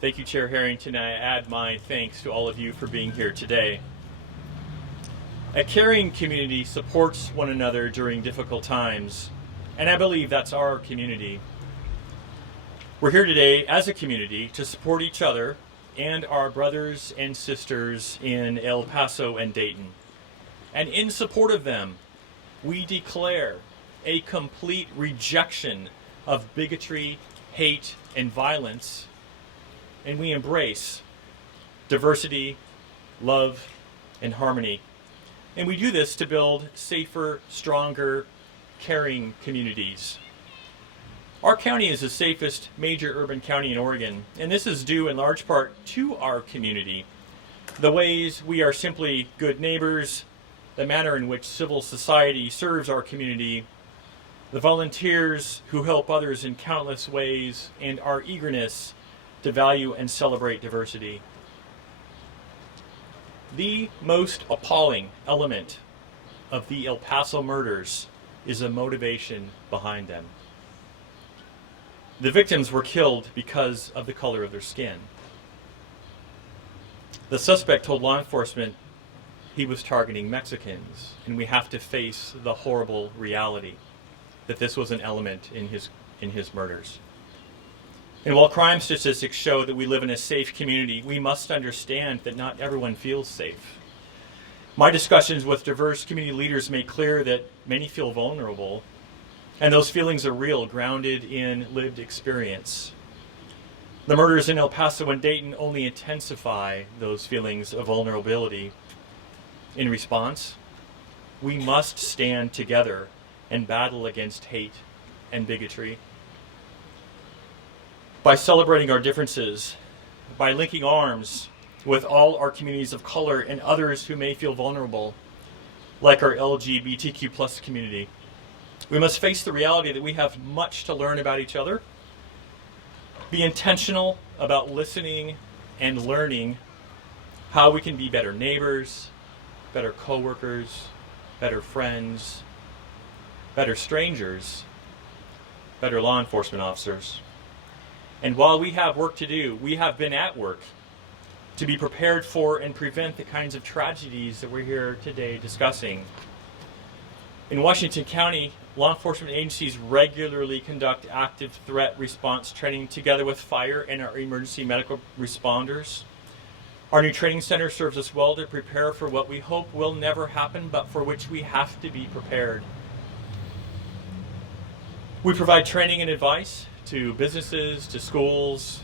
Thank you, Chair Harrington. I add my thanks to all of you for being here today. A caring community supports one another during difficult times, and I believe that's our community. We're here today as a community to support each other and our brothers and sisters in El Paso and Dayton. And in support of them, we declare a complete rejection of bigotry, hate, and violence, and we embrace diversity, love, and harmony. And we do this to build safer, stronger, caring communities. Our county is the safest major urban county in Oregon, and this is due in large part to our community. The ways we are simply good neighbors, the manner in which civil society serves our community, the volunteers who help others in countless ways, and our eagerness to value and celebrate diversity. The most appalling element of the El Paso murders is the motivation behind them. The victims were killed because of the color of their skin. The suspect told law enforcement he was targeting Mexicans, and we have to face the horrible reality that this was an element in his murders. And while crime statistics show that we live in a safe community, we must understand that not everyone feels safe. My discussions with diverse community leaders make clear that many feel vulnerable, and those feelings are real, grounded in lived experience. The murders in El Paso and Dayton only intensify those feelings of vulnerability. In response, we must stand together and battle against hate and bigotry. By celebrating our differences, by linking arms with all our communities of color and others who may feel vulnerable, like our LGBTQ plus community, we must face the reality that we have much to learn about each other, be intentional about listening and learning how we can be better neighbors, better coworkers, better friends, better strangers, better law enforcement officers. And while we have work to do, we have been at work to be prepared for and prevent the kinds of tragedies that we're here today discussing. In Washington County, law enforcement agencies regularly conduct active threat response training together with fire and our emergency medical responders. Our new training center serves us well to prepare for what we hope will never happen, but for which we have to be prepared. We provide training and advice to businesses, to schools,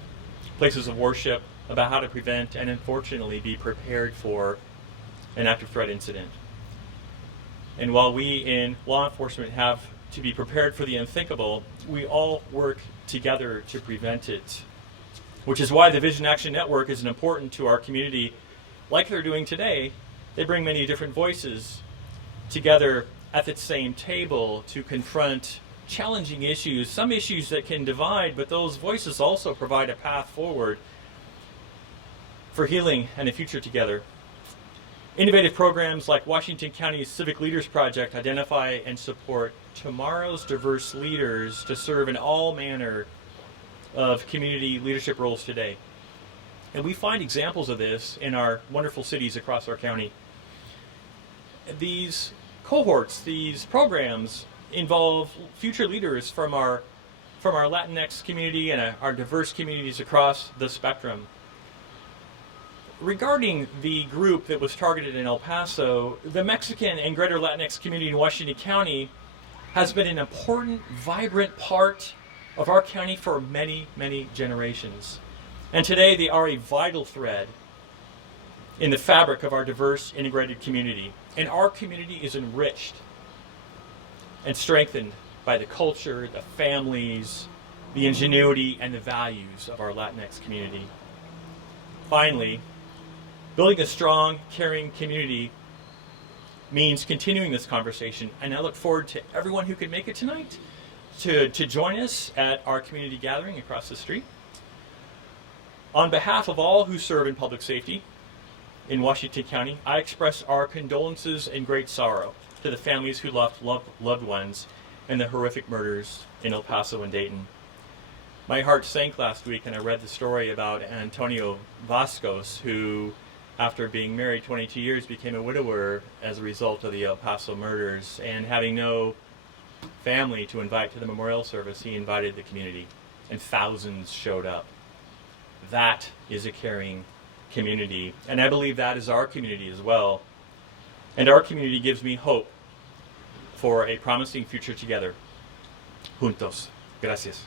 places of worship about how to prevent and unfortunately be prepared for an active threat incident. And while we in law enforcement have to be prepared for the unthinkable, we all work together to prevent it, which is why the Vision Action Network is important to our community. Like they're doing today, they bring many different voices together at the same table to confront challenging issues, some issues that can divide, but those voices also provide a path forward for healing and a future together. Innovative programs like Washington County's Civic Leaders Project identify and support tomorrow's diverse leaders to serve in all manner of community leadership roles today. And we find examples of this in our wonderful cities across our county. These cohorts, these programs involve future leaders from our Latinx community and our diverse communities across the spectrum. Regarding the group that was targeted in El Paso, the Mexican and greater Latinx community in Washington County has been an important, vibrant part of our county for many, many generations. And today they are a vital thread in the fabric of our diverse, integrated community. And our community is enriched and strengthened by the culture, the families, the ingenuity, and the values of our Latinx community. Finally, building a strong, caring community means continuing this conversation, and I look forward to everyone who can make it tonight to join us at our community gathering across the street. On behalf of all who serve in public safety in Washington County, I express our condolences and great sorrow to the families who lost loved ones in the horrific murders in El Paso and Dayton. My heart sank last week, and I read the story about Antonio Vascos, who, after being married 22 years, became a widower as a result of the El Paso murders. And having no family to invite to the memorial service, he invited the community, and thousands showed up. That is a caring community, and I believe that is our community as well. And our community gives me hope for a promising future together. Juntos. Gracias.